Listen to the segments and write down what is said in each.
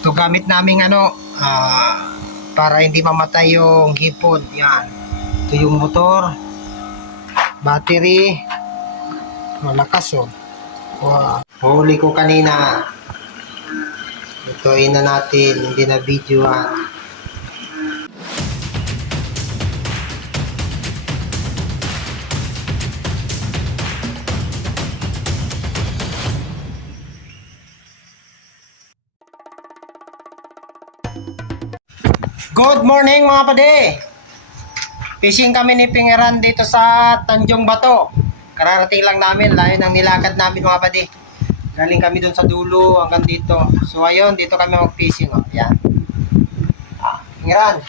Ito gamit naming para hindi mamatay yung hipon. Yan. Ito yung motor, battery, malakas oh. Wow. Huli ko kanina. Ito na natin, hindi na videoan. Good morning mga pade! Fishing kami ni Pingeran dito sa Tanjong Bato. Kararating lang namin, layo ng nilakad namin mga pade. Galing kami doon sa dulo hanggang dito. So ayun, dito kami mag-fishing. Oh. Yan. Pingeran.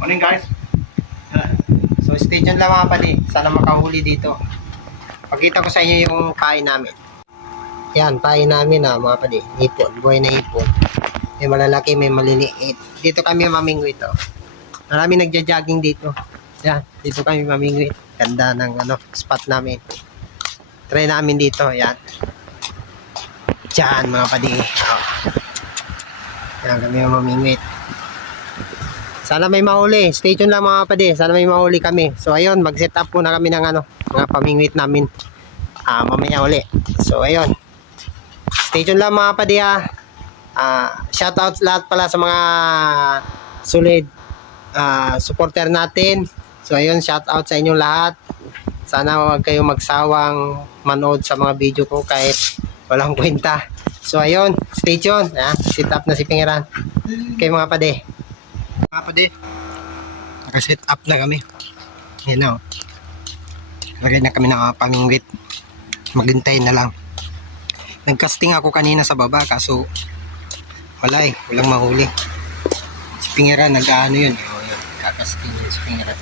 Morning guys. So stay tuned lang mga pade. Sana makahuli dito. Pakita ko sa inyo yung pain namin. Yan, pain namin mga pade. Ipon, buhay na ipon. May malalaki, may maliliit. Dito kami mamingwit oh. Marami nagja-jogging dito. Yan, dito kami mamingwit. Ganda ng spot namin. Try namin dito, yan. Diyan mga padi. Oh. Yan kami mamingwit. Sana may mahuli. Stay tuned lang mga padi. Sana may mahuli kami. So ayun, mag-set up po na kami ng mga pamingwit namin. Mamaya uli. So ayun. Stay tuned lang mga padi shoutout lahat pala sa mga solid supporter natin. So ayun, shoutout sa inyong lahat. Sana huwag kayong magsawang manood sa mga video ko kahit walang kwenta. So ayun, stay tuned. Sit up na si Pingeran. Okay mga pade. Mga pade, naka-set up na kami. Yan o. Lagay na kami ng pamingwit. Maghintay na lang. Nag-casting ako kanina sa baba kaso wala walang mahuli. Si Pingeran nag-ano yun. Kakasting yun si Pingeran.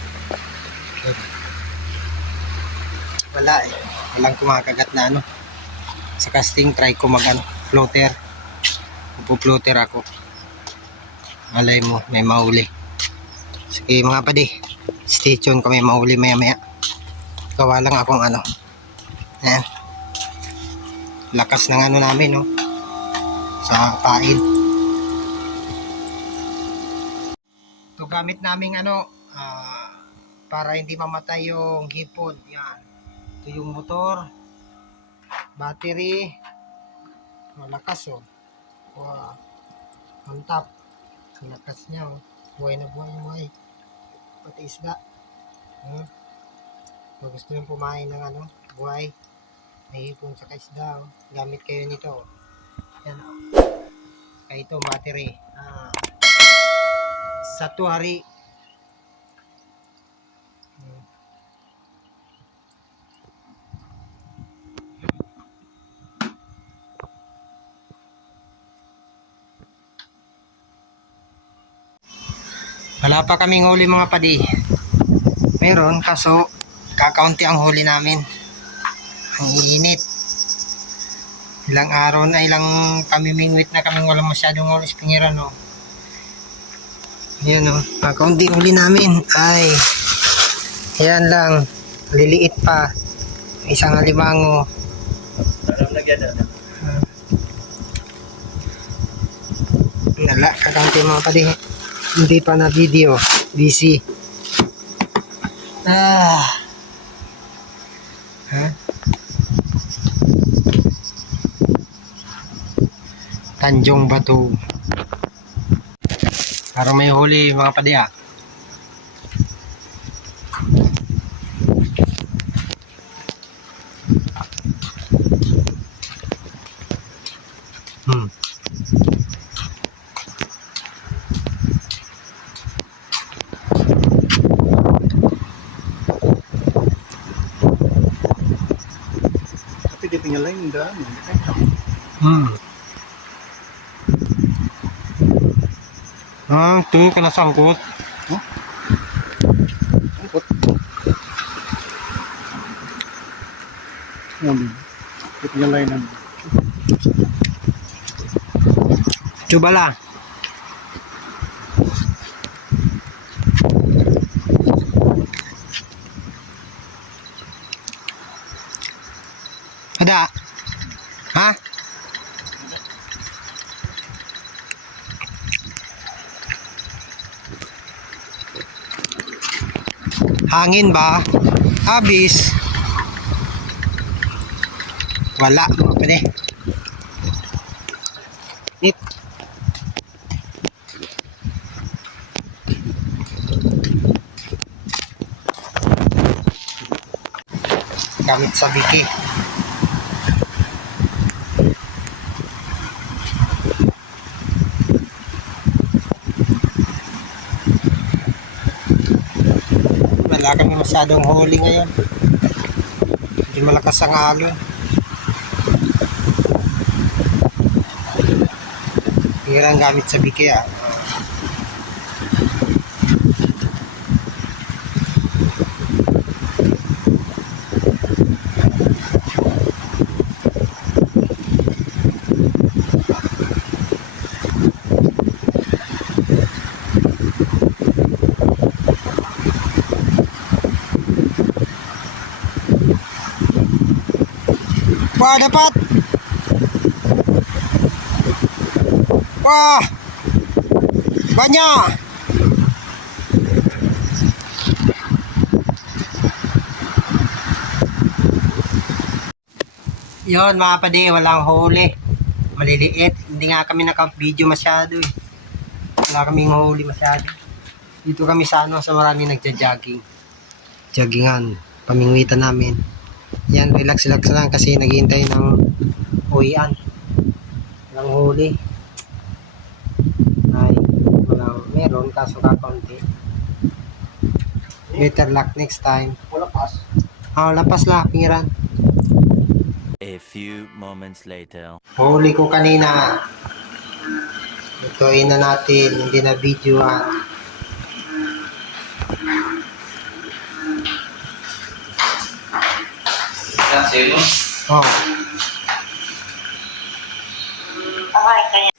Wala walang kumakagat na sa casting. Try ko floater. Magpo-floater ako. Malay mo may mahuli. Sige mga padi, stay tuned kung may mahuli maya maya. Gawa lang akong ayan. Lakas ng namin sa pain. Ito gamit naming para hindi mamatay yung hipon. Yan. Ito yung motor, battery, malakas oh. Wow. On top. Lakas niya oh. Buhay na buhay. Pati isda. Kung gusto yung pumain ng buhay, may hipon sa isda oh. Gamit kayo nito. Yan oh. Kaya ito battery. Satu hari. Wala pa kaming huli mga padi. Meron kaso kakaunti ang huli namin. Ang init. Ilang araw na, ilang pamimingwit na kaming walang masyadong huli sa Pingeran oh. Yan o, kakaunti huli namin. Ay, yan lang. Liliit pa. Isang alimango. Nala, kakaunti mga padi. Hindi pa na video. Busy. Tanjong Bato. Parang may huli mga padi Tapi dia punya lain dah. Ito ka nasangkot. Angkot. Dia punya lain. Coba lah. Ada? Hah? Hangin ba? Abis. Wala, mga pade. Nip. Gamit sa biki. Wala kami masyadong huli ngayon. Hindi malakas ang alon. Hirang gamit sa biki ah. Wah, dapat. Wah. Banyak. Yon mga pade, walang huli. Maliliit. Hindi nga kami naka-video masyado eh. Wala kaming huli masyado. Dito kami sa sa marami nagja-jogging. Joggingan. Pamingwitan namin. Yan, relax-relax lang kasi naghihintay ng uwian. Walang huli. Ay, meron kaso kakaunti. Better luck next time. Wala pas. Lapas lang, pingiran. A few moments later. Huli ko kanina. Lutuin na natin, hindi na videoan. Oh. Okay, kaya